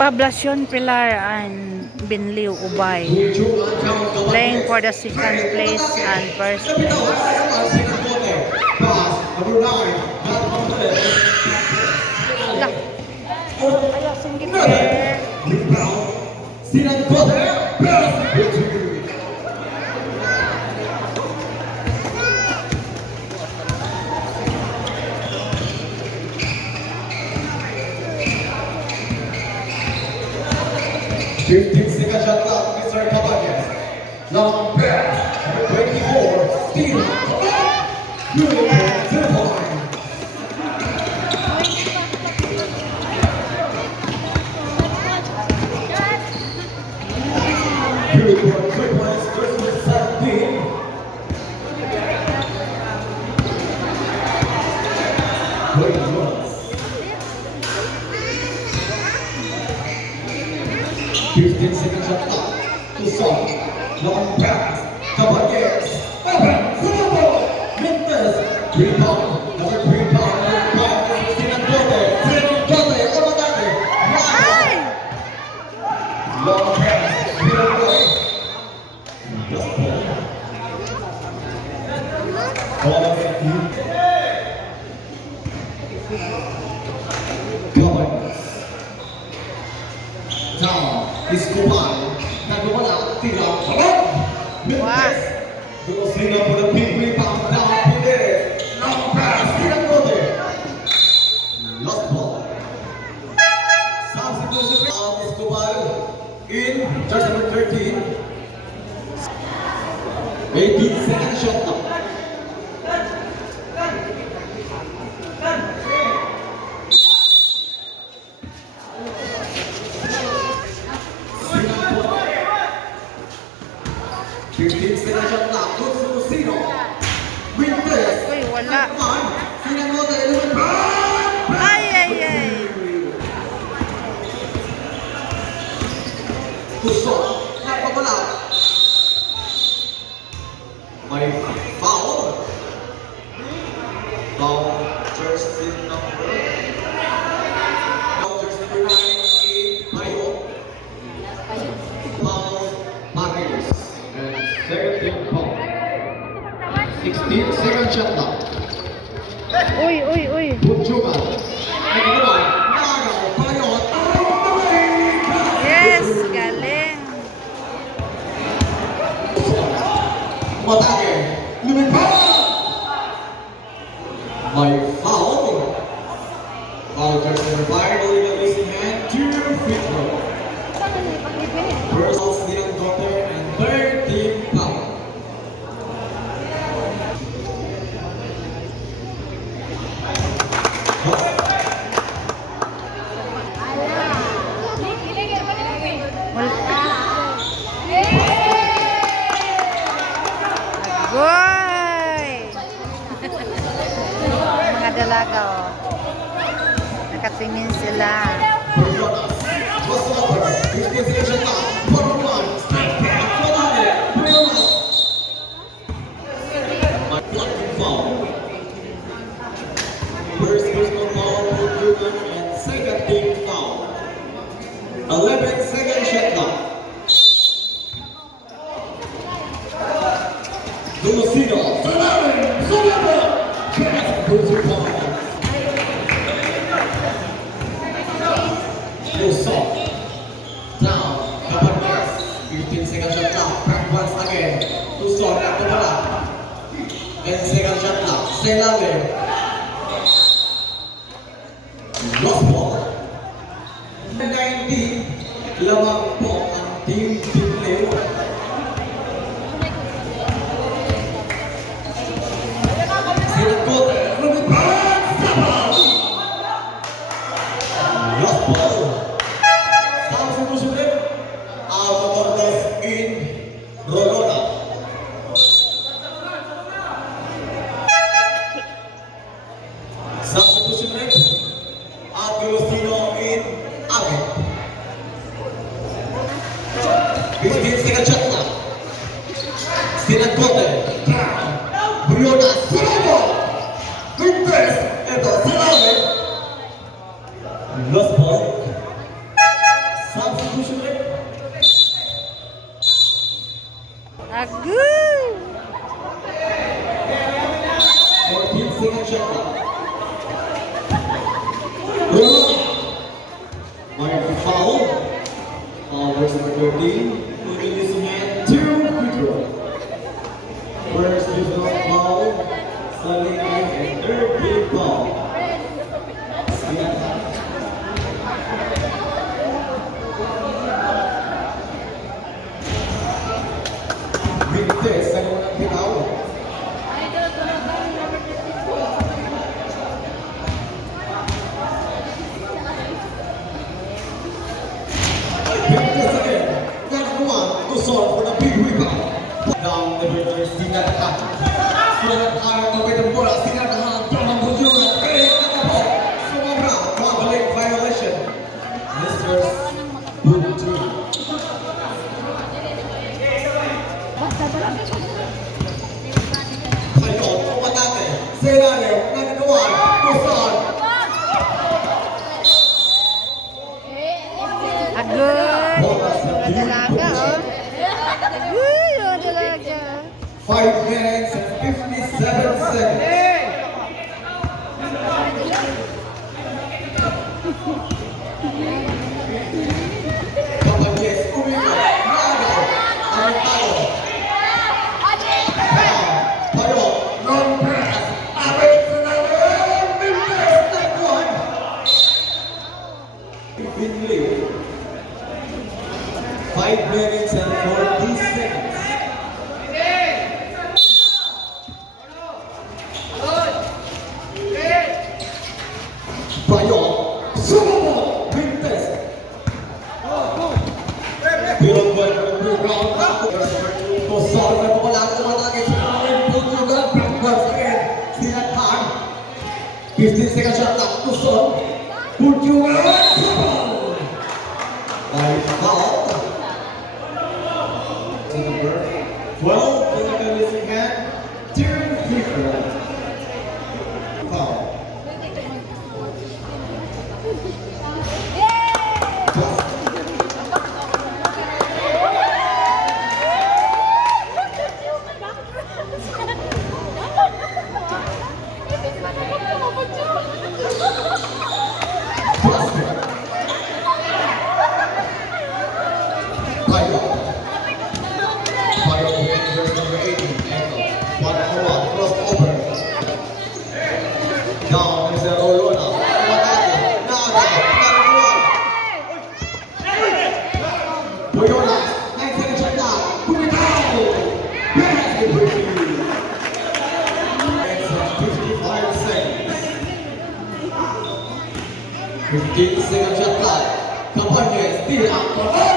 Poblacion Pilar and Binliw Ubay playing for the second place and first place. Ayaw singgit eh. 15 seconds shot clock, Mr. Cabañas. Long pass, number 24, Steve. Beautiful, to the point. Beautiful, 3 points, just with 17. Great runs. 15 seconds shot clock to Son. Long pass. Cabañas. Open. Sumabog. Mintes. Rebound. Number 3 pound. Sinandote. Sinandote. Omadate. Long pass. Sinandote. Just ball. Cabañas. Down. Escobar, nagwala, tira, Mintes. Dolosina for the big rebound, down, Mintes. Long pass, Sinandote. Lost ball. Substitution of Escobar in jersey number 13. 18 second shot now. Uy, wala. Ay, ay, ay. May foul. Foul, jersey number 9, Payo. Foul, Marius. And second team foul. 16 second shot now. Uy, uy, uy. Bunchuga. Nagawa. Nagaw. Payot. Yes, galing. Matake. Lumipad. May foul. Foul jersey number 5. Illegal losing hand. 2 free throw. First Sinandote and third team foul. Goy! Mga dalaga, oh. Nakatingin sila. First personal foul for Cuban and second team foul. 11 second shot now. Dolosino. Sumabog. Pass goes to Paul. Luzon. Down. Cabañas. 15 second shot now. Back once again. Luzon at the ball. And second shot now. Selale. Lost ball. 19. Lamang po ang team Binliw. Sinandote. Lumipad. Sabal. Lost ball. Substitution rin. Alva Cortez in Rolona. Substitution rin. Agustino in Avet. 15 second shot na. Sinandote. Briona. Sumabog. Mintes. Ito. Sinandote. Lost ball. 14, even using hand, 2 free throw. First personal foul, starting and third big foul. Vintes, sa unang bitaw. Vintes again. Number 1 to solve for the big rebound. Down the river, Sinatahan. Sinatahan ang magandang bola. Sinatahan ang tamang budyugan. Kaya nakapot. Sumabra. Traveling violation. Mr. Buntu. Tayo, umatake. Selayo, nagagawa. Kusal. Agad. Bola sa Dalaga, oh. Uy, oh, dalaga. 5 minutes and 57 seconds. Kapagis, umiko, nagaw, anong tayo, non-press, abit sa nalang, Vintes, nagkuhan. Binliw. 5 minutes and 40 seconds. Bayo, sumubok, Vintes. Bilanggan ng rebound ako. Kusol na pumalang umatake sa kaming putyugan. Backwards again. Sinatahan. 15 seconds shot clock. Kusol. Putyugan. Sabal. By foul. Number 12. Physical losing hand. Turn free throw. Foul. Basket. Bayo. Bayo with number 18. Ankle. 1-on-1. Crossover. Down is the Olona. Umatake. Nagaw. Boyola. 9 seconds shot clock. Bumitaw. Basket review. 55 seconds. 15 seconds shot clock. Campagnes tidak kotor.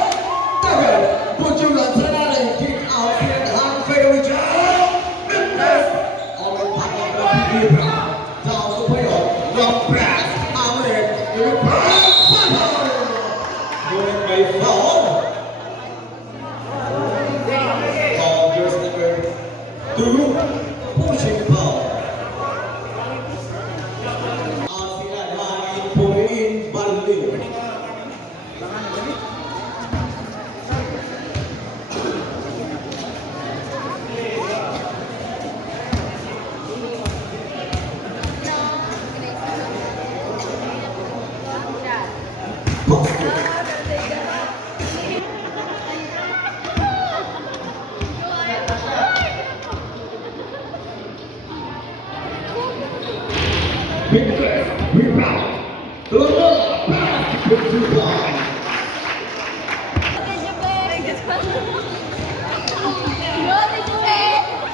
David, pujulan senada kick out Sinatahan fadeaway jump. Vintes on the top of the rebound. Down to Bayo. Long press. Ahmed. Rebound. Foul. Going by foul. Foul jersey number 2. Pushing foul. Ang Sinatahan Purin Balliw. Basket. Vintes, rebound. The ball, basket to line.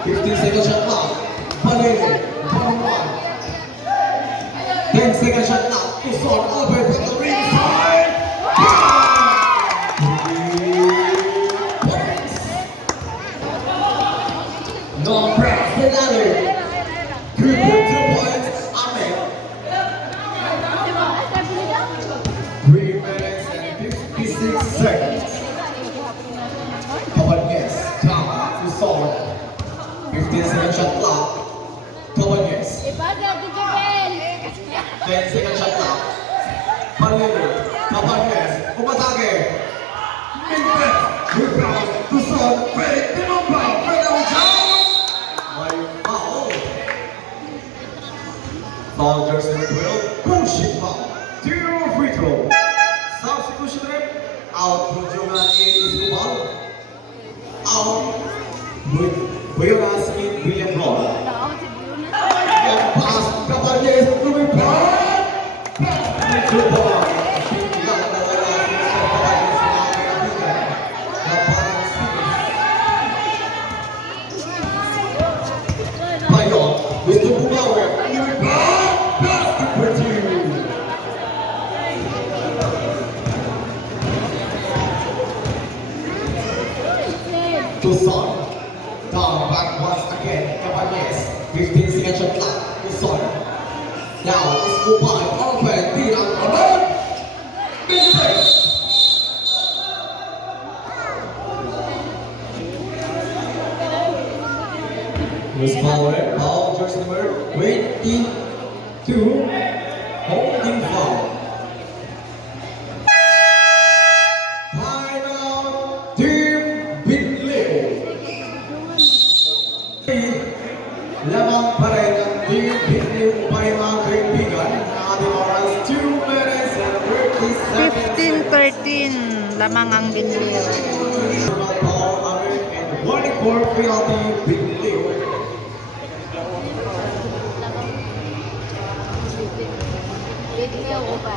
15 seconds shot clock. Palele, 1-on-1. 10 seconds shot clock. Kusol, open from the ringside. Points. No press, Finale. Good with 2 points. Ahmed. 3 minutes and 56 seconds. Campagnes, come to solve. 15 seconds shot clock. Campagnes. 10 seconds shot clock. Palele, Campagnes, umatake. Vintes, rebound, to solve. Fade, rebound, fadeaway jump. By foul. Foul jersey number 12, pushing foul. 2 free throw. Substitution rep, out from Jonan, it is Buenas in William Roll. Yang pas Caballes lumipad. Itu bola. Yang adalah Caballes yang Payon, Mr. Bumawe, lumipad. Keeper two. Tucson. Down back once again. Caballes. 15 second shot clock. Tucson. Now it's Kupay. Open. Tirang abad. Big place. Miss Power. Foul. Jersey number 22. Holding foul. Timeout. Team Binleo. Lamang pa rin ang Team Binleo Upay mga kaibigan. Ang ating oras 2 minutes and 30 seconds. 15-13 lamang ang Binleo. Foul Amir and warning for penalty Binleo.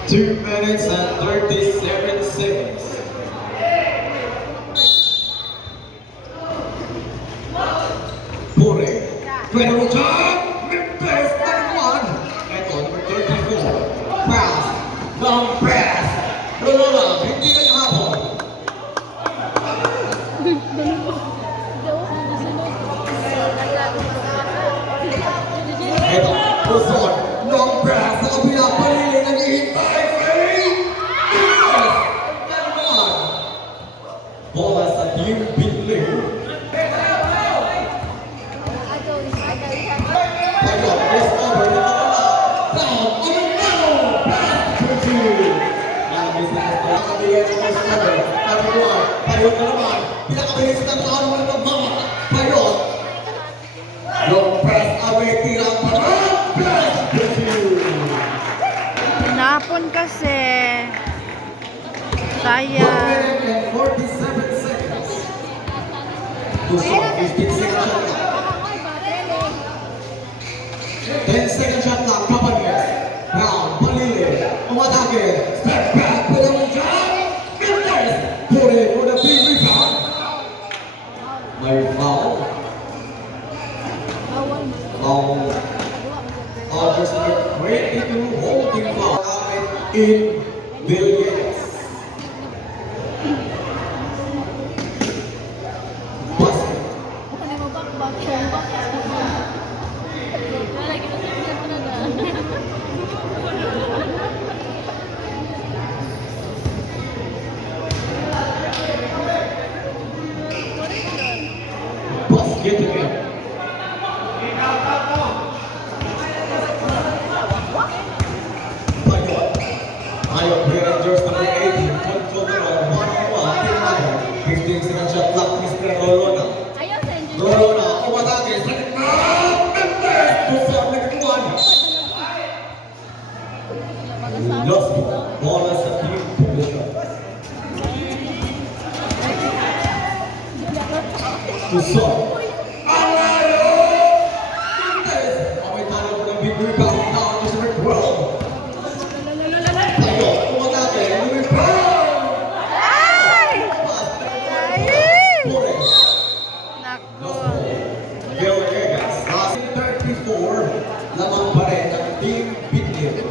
Two minutes and 37 seconds. Pure. Federal job. Memphis 31. Ito, number 34. Pass. Long pass. Lola, hindi na kahapon. Ito, Luzon. Long pass. Sa kabila, Palili, naghihintay. Memphis 31. Bola sa Team Binleo. Payon, cross over na pala. Down, Amano! Pass to two. Nabis na ito. Nakabigay sa cross over. Payon, Payon na naman. Pinakabilis na taon mo ng mama. Payon. Long press away, tirang pa. Pass to two. Pinapon kasi. 1 Sayang. minute and 47 seconds. Tucson, 15 second shot clock. 10 second shot clock, Caballes. Brown, Palili, umatake. Step back, pinawin dyan. Memphis, put it for the big rebound. May foul. Foul just like great into holding foul. In Villegas. Basket. Basket again. Payon. Payon, Rangers number 18. Control the ball. 1-1. 15 second shot clock. Mr. Rolona. Rolona, umatake. Sa gitna. Memphis. Tucson, nagkuhan. Lost ball. Bola sa team position. Tucson. Alayo! Memphis. Away talo ko ng big rebound. Down to number 12. Payon, umatake. Lumipad. Ay! Ay! Pure. Nako. Villegas. Last 34. Lamang pa rin ang Team Binleo.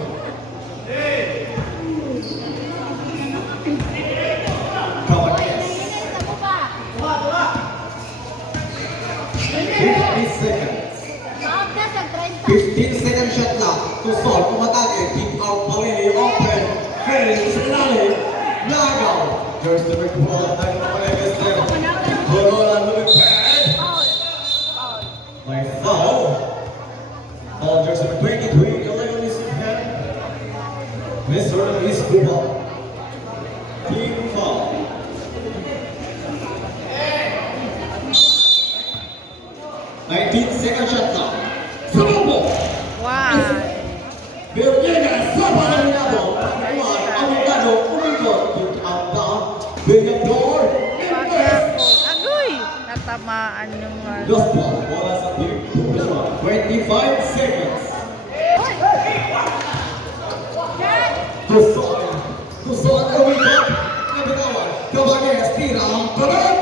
Caballes. 50 seconds. 15 second shot clock. Tucson, umatake. Keep out Palili. Open. Felix, ilalim. Lagaw. Jersey number 12. Tayo na Palili. Corona, lumipad. May foul. Foul jersey number 23. Illegal is in hand. Mr. Miss Cuba. Team foul. Second shot clock. Sababo. Wow. Villegas, sabahan niya po. Pagkuhan, Amerikano, umikot. Kick out down. Big up door. Pagkapo. Agoy! Natama. tamaan yung Lost ball, bola sa team. 25 seconds. Tuson, away back. Nabitawan. Cabannes, tira ang tunog.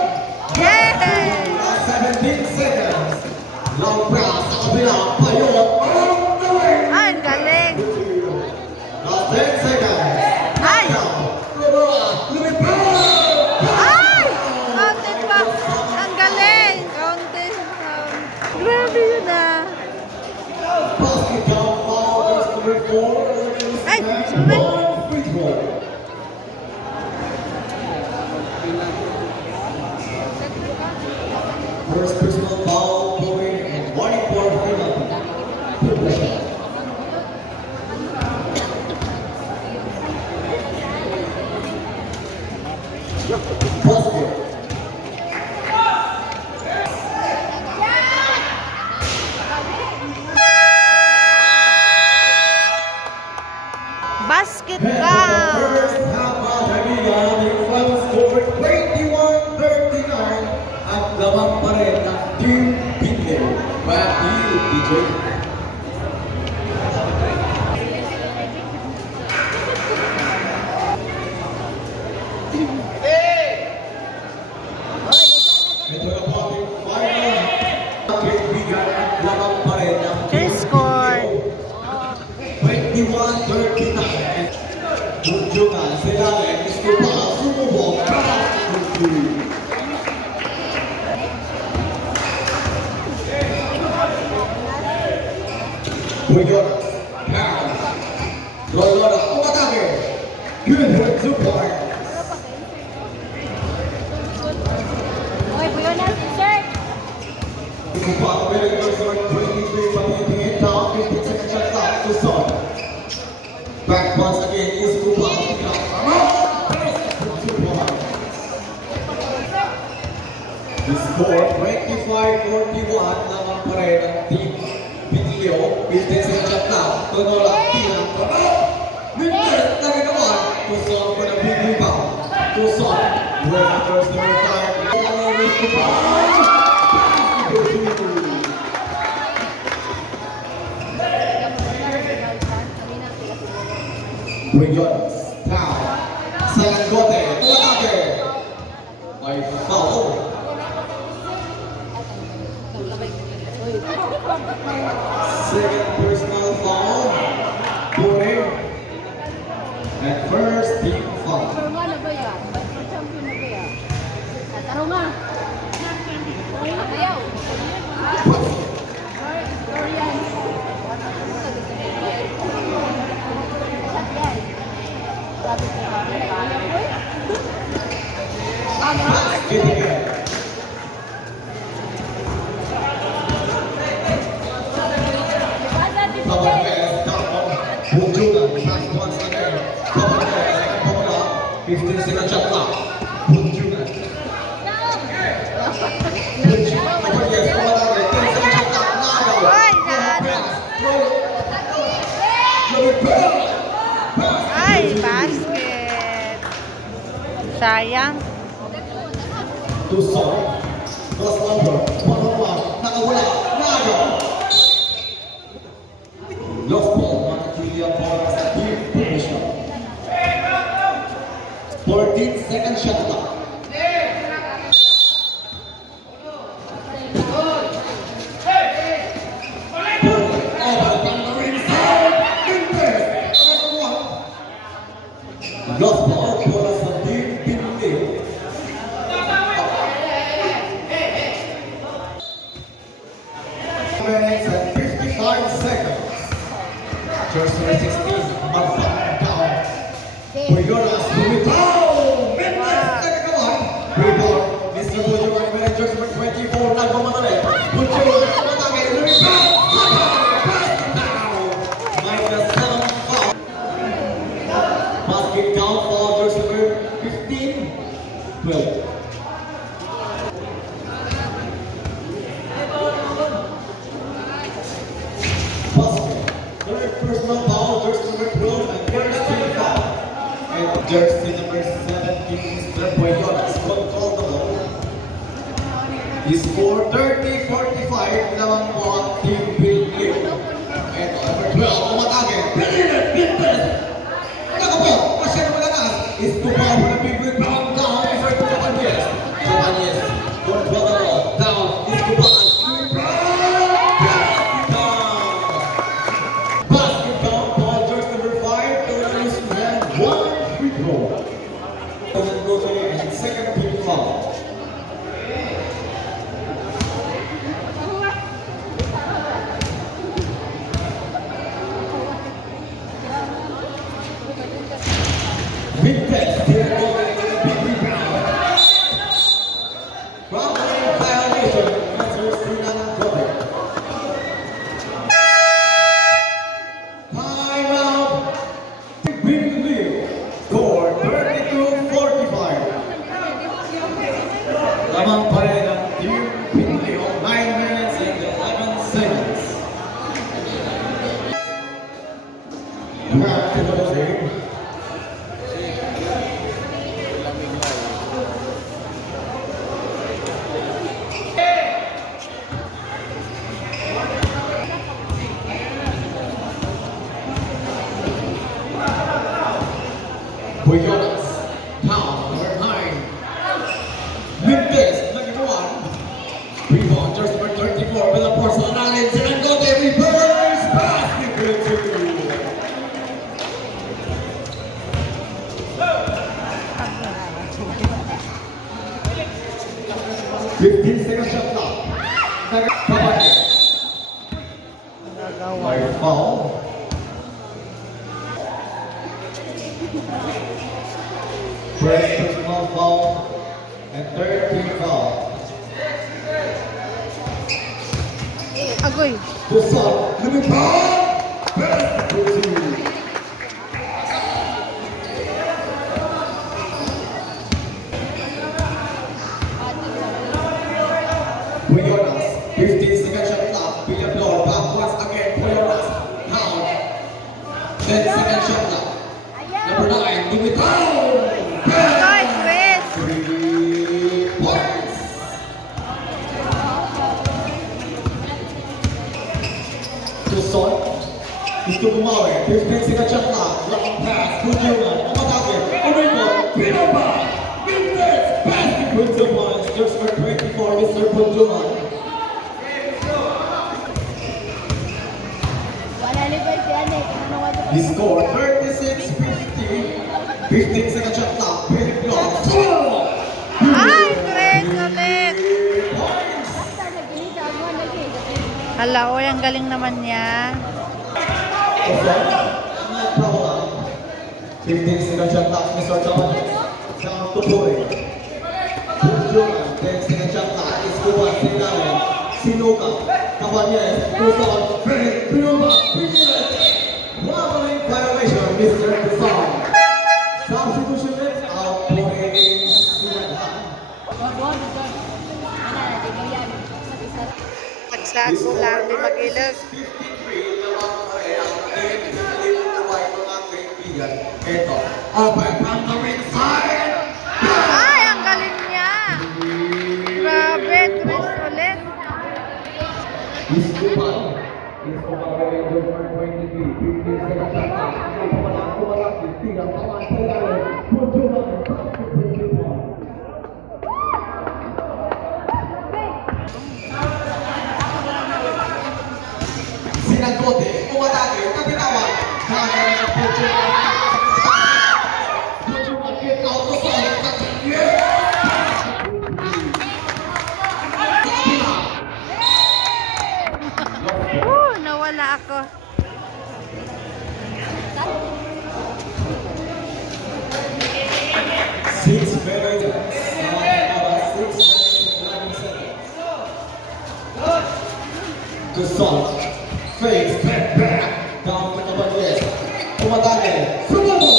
Yay! 17 seconds. Long pass sa kabila. Payot. On the way. Ay, ang galing! Last 10 seconds. Ay! Lumipad. Ay! Counted pa! Ang galing! Counted. Grabe yun ah! Basket down foul. That's number 4. Ay! Sabi! Free throw. First personal foul going and warning for penalty. Basket. Basket And ka! the first half of Habigan, the final score 21-39 at lamang pa rin ng Team Pinley. Back to you, DJ. Ito na po ating final. Kaibigan at lamang pa rin ng Your score. 21-39. Tunjungan sila rin gusto pa sumubok para sa kunti. Buyonas, Pound, Lolona, umatake. Good for 2 points. Oy, Buyonas, sir! Kupang American Resort 23 pagpipingin down 15 seconds shot clock to Son. Back once again is Kupang American. The score 25-41 naman pa rin ang team Pinlio. 15 seconds shot clock. Tonola, Tilang, Tonola. Minutes na ginawan. Tuson for the big rebound. Tuson. Right after number 5. Ang is Kupang. Buyonas, down. Salangote, umatake. May foul. Second personal foul. Puri. And first team foul. Tarungan na ba yan? Champion na ba yan? Tarungan! Ayaw! Dorian! Basket again. Cabannes, down. Bunjugan, back once again. Cabannes, and Bola. 15 seconds shot clock. Bunjugan. Cabannes, umatake. 10 seconds shot clock. Nagaw. Ay, nano. Lumipad. Ay, basket! Sayang. Tuson. Cross number. 101. Nakawala. Nagaw. Lost ball. One Julia Boras. Team position. 14 second shot clock. Lost ball. Bola sa team Pinley. Minutes and 55 seconds. Jersey 16, Magpapang down. Buyonas, lumitaw! Minutes na kagawan. Rebound, Mr. Bujo, ang jersey number 24, nagmamadali. Bujo, umatake, lumitaw! Pass down! Minus 7 foul. Basket down for jersey number 15, 12. Basket. Third personal foul, jersey number 12 and first team foul. And jersey number 17, Mr. Buyonas, control the ball. The score 30-45 lamang po ang Team Billion. Ito, number 12, umatake. Billion, Pintes. Naka po, pasya na malakas. Is to power for the big rebound down. Effort to Cabanillas. Cabanillas, for 12 down. Is to power. Basket down, ball jersey number 5. Illinois had one free throw. And then go to the second team foul. Vintage, here goes the big rebound. From the violation, answers Sinan Gobe. Timeout. Big lead. Score 32-45. Lamang pa rin ang Team Pinleo, 9 minutes and 11 seconds. Back to the game. Boyonas, down, number 9. Mintes, number 1. Rebound, just number 34, with the porcelain island. Sinangote, reverse basket for 2. 15 seconds shot clock. Cabanillas. By foul. First personal foul and third team foul. Agoy. Busan, lumipad! Best for 2. Boyonas, 15 second shot clock. Billion floor, back once again. Boyonas, now. 10 second shot clock. Number 9, lumipad! Agoy, Chris. 3 points. Busan, gusto bumawi. 15 second shot clock. Long pass, Bujuman, umatake. Origo, pinaba. Vintes, basket for 2 points. Just for 24, Mr. Bujuman. Wala libay si Ane. Tinanong ako. The score 36-50. 15 second shot clock. Philip Long. Ay, Chris ulit. 3 points. Basta nag-iisa mo lagi. Hala, oy, ang galing naman niya. Busan, problem. 15 second shot clock. Mr. John. Down to Boy. Bujuman. 10 second shot clock. Escobar, Sinalo. Sinuka. Cabanillas. Busan. Pinaba. Pinaba. Wobbling violation, Mr. Busan. Substitution left out for a Sinaghan. Doon. Ano na, di mo yan. Isa. Magsago lang, di magilog. 53 lamang pa rin ang team Philip Dubai mga kaibigan. Ito, open from the inside. Ay, ang galing niya. Grabe, Chris ulit. Istupan. Istupan pa rin doon for 23. 15 seconds shot clock. Kumalak. Tigang paman sa ilalim. Bujuman. Basket for 2 points. Sinagote, umatake, kapitawan. Kagaya ng Bujuman. Bujuman get out to solid. Yeah! Nawala ako. Six minutes. About 6 minutes and 11 seconds. To Son. Fakes, back. Down to Cabanillas. Umatake. Sumago!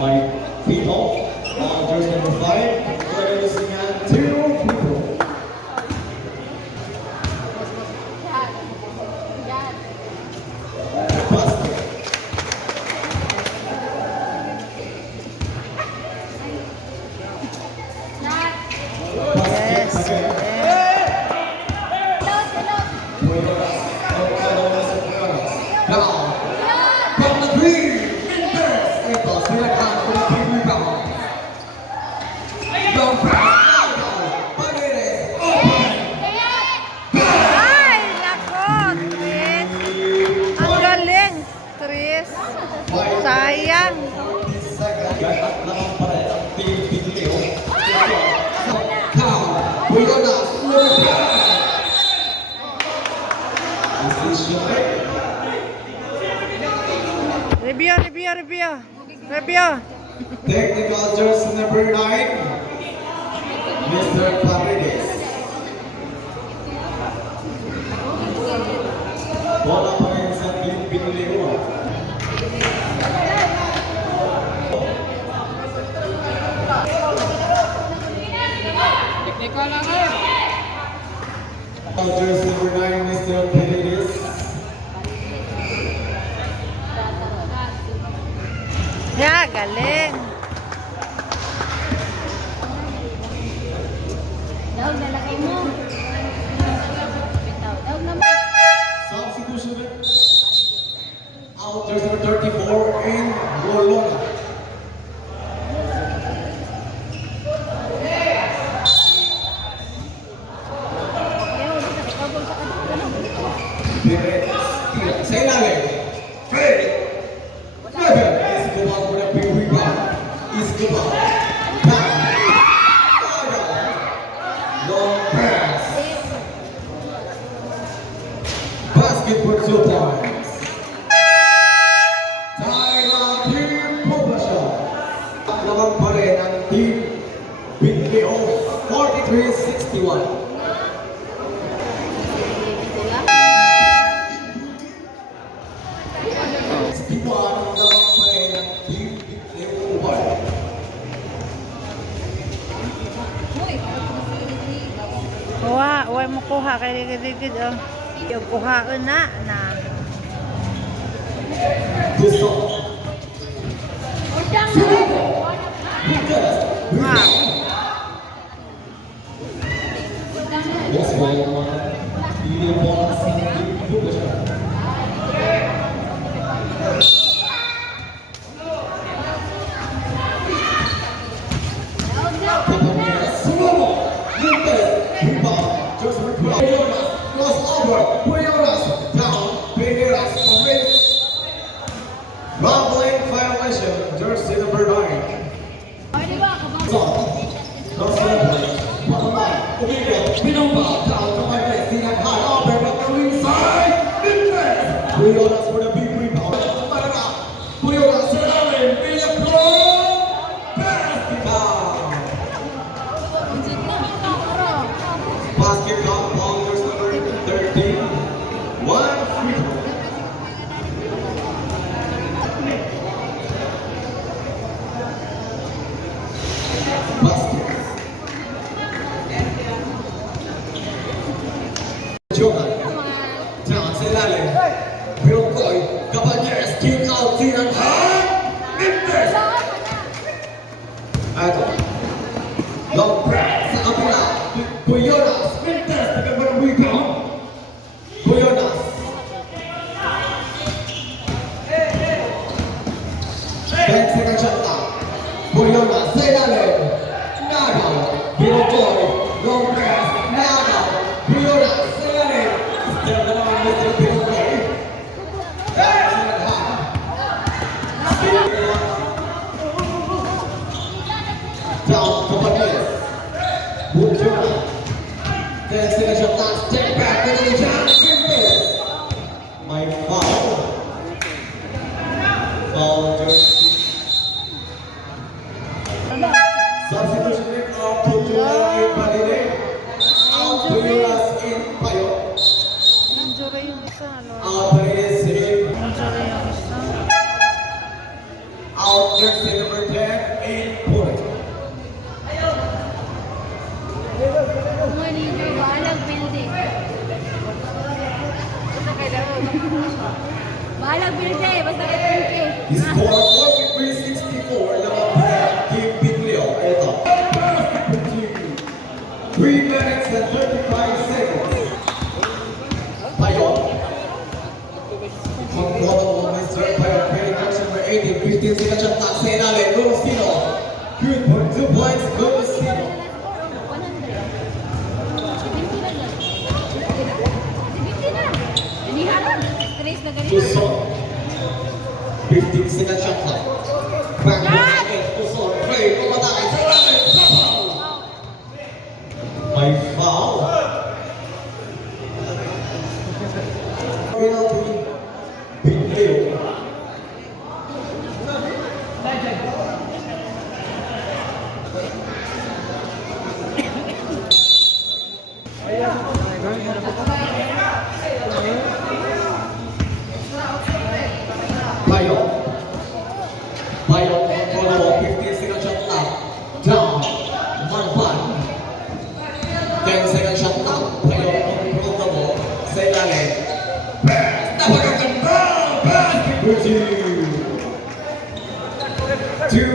By Pino. Jersey number 5. Players Singan, 2 people. Yan. Basket. Lahat. Review. Technical jersey number 9, Mr. Paredes. Bola pa rin sa Pinleo. Technical lang eh. Jersey number 9, Mr. Paredes. Yeah, galing. Daog, nalagay mo. Daog naman. Substitution. Out jersey number 34 in Rolona. Sa ilalim. Fred. Dragon. Escobar for the big rebound. Escobar. Back. Long pass. Basket for 2 points. Thailand team Poblacion. Laban pa rin ang team Pinleo 43-61. Huwag mo kuha kay ligid oh. Yung kuhaon na. Rumbling violation, jersey number 9. Puyolas for the big rebound. Puyolas sa ilalim. Basket count. Basket count. Pounders number 13. 1 free throw. Basket. Johan. Down sa ilalim. Pilkoy. Caballeros. Kick out. Tirang hard. Mintes. Ato. Long press sa kabila. Puyolas. Mintes. Nagkaroon ng rebound. Puyolas. 10 seconds shot clock. Puyolas sa ilalim. Nagaw. Pilkoy. Long press. Nagaw. Puyolas sa ilalim. Step na naman Mr. Pilkoy. Down, Caballeros. Puyolas. 10 seconds shot clock. Step back. Another shot. Mintes. My foul. Foul jersey. Substitution in of Puyolas in Balire. Out Puyolas in Payo. Injury yung isa. Out Paredes in. Injury yung isa. Out jersey number 10 in Puri. Bahalag building. Bahalag building. Basta ka He scored 43-64 ng Team Pinleo. Ito. 3 minutes and 35 seconds. Payo. Magbuhat mo Mr. Payo. Pwede jersey number 18. 15 seconds shot clock sa ilalim. Lucino. Good for 2 points. Lucino. 15 seconds shot clock. Back to second. Tuson. Frey. Pumatay. Sa ilalim. Sa foul. May foul. Penalty. Pinleo.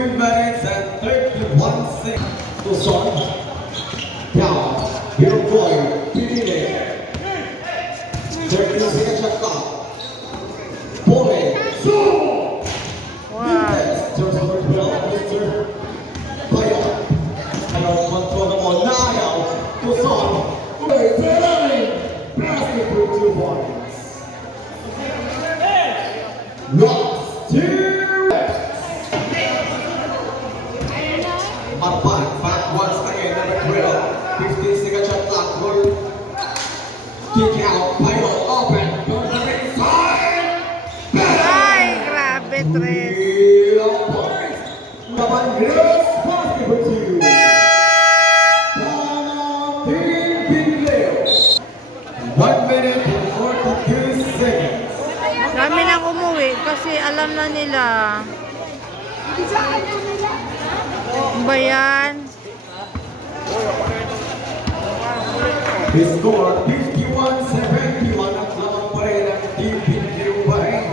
minutes and 31 seconds. Luzon. Down. Hero Boy. Pinili. 30 seconds shot clock. Boy. So. Wow. Turns over 12. Mr. Bayo. Ayaw control naman. Nagaw. Luzon. Boy. Selling. Basket for 2 points. Lost 2. Mapan, back once again, number 12. 15 second shot clock. Roll. Kick out. Bayo. Open. Goes to the inside. Ay, grabe, Tres. 3 points. Naman yes. Basket for 2. Team Pinleo. 1 minute and 42 seconds. Dami nang umuwi kasi alam na nila. Ano ba yan? The score 51-71 ang lamang pa rin ang Team Pinleo pa rin.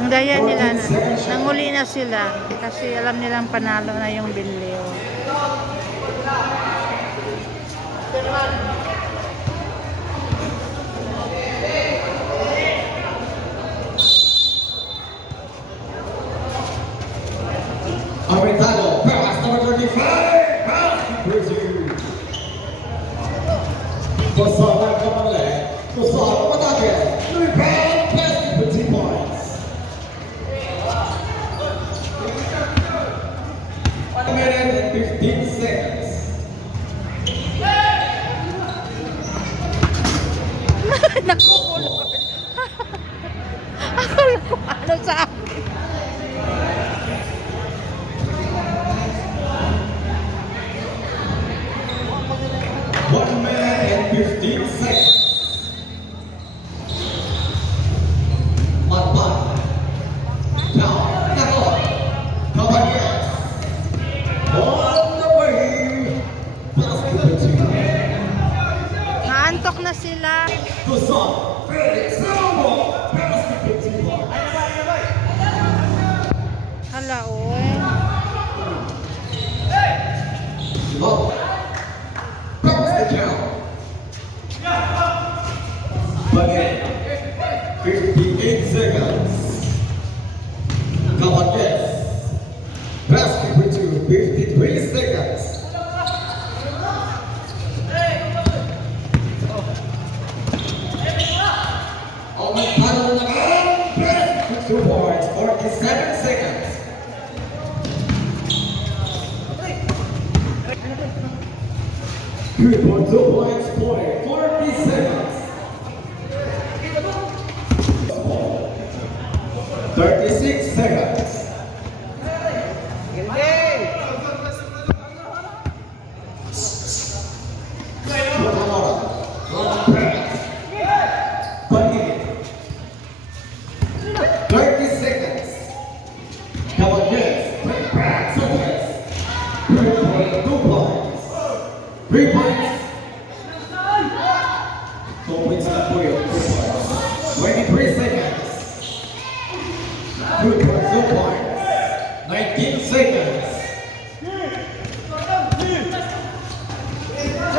Ang daya nila na. Nanguli na sila kasi alam nilang panalo na yung Binleo. Aventado, pass number 35, basket for 2. Pasada Kamale, Pasada Matake, rebound, basket for 2 points. 1 minute and 15 seconds. Nakukulot. Akala ko ano sa akin. One minute and 15 seconds. Matpan. Now, Nako. Caballeros. On the way. Basket for 2. Naantok na sila. Luzon. Felix Salvo. Basket for 2 points. Hala, oy. Love. Bounce the count. Again. 58 seconds. Caballeros. Basket for 2. 53 seconds. Aumentado na basket for 2 points. 47 seconds. Good for 2 points, 40 seconds. 36 seconds. Motamora. Long pass. Panini. 30 seconds. Caballeros. Quick pass. Success. 2 points. 3 points. 2 points na po yun. 2 points. 23 seconds. Good for 2 points. 19 seconds.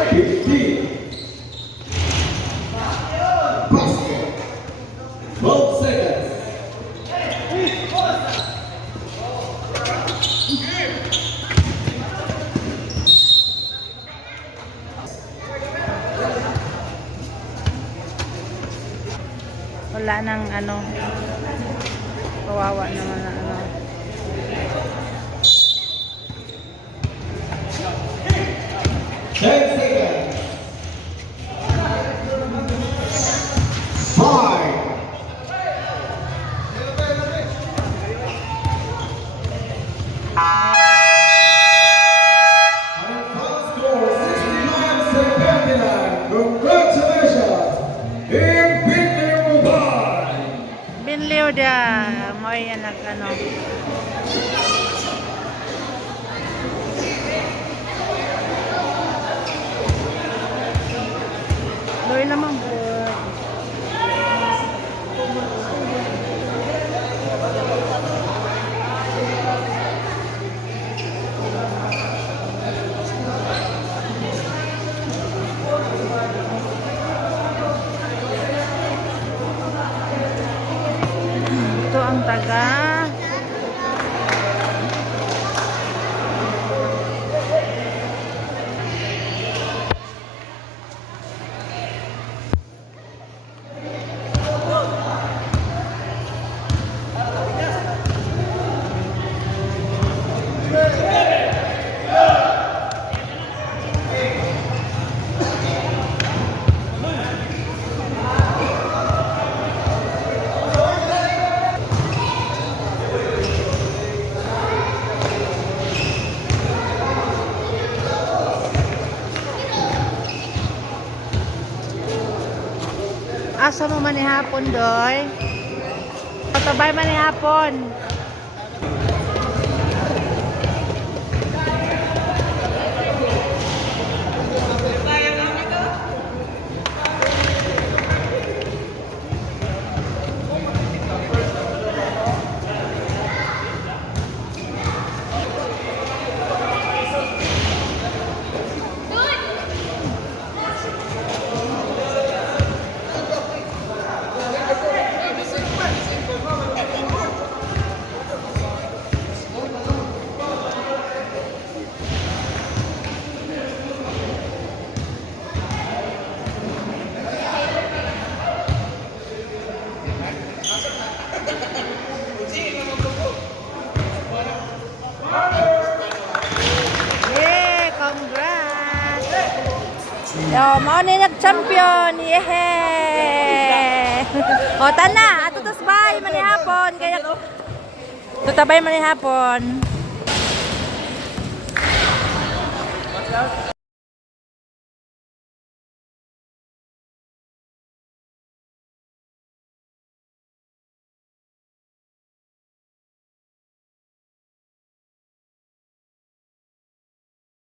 15. Basket. 12 seconds. Wala nang ano. Kawawa naman na ano. 10 seconds. 5. And final score 69-79. Congratulations, Team Pinleo Mobile. Binleo dia. May anak ano. Loy naman po. asa mo man ni hapon, doy? Patabay man ni hapon. Yay! Congrats! Yo, mao ni nag-champion! Yay! O, tana! Ato tos bay man ni hapon! Kaya... Tutabay man ni hapon!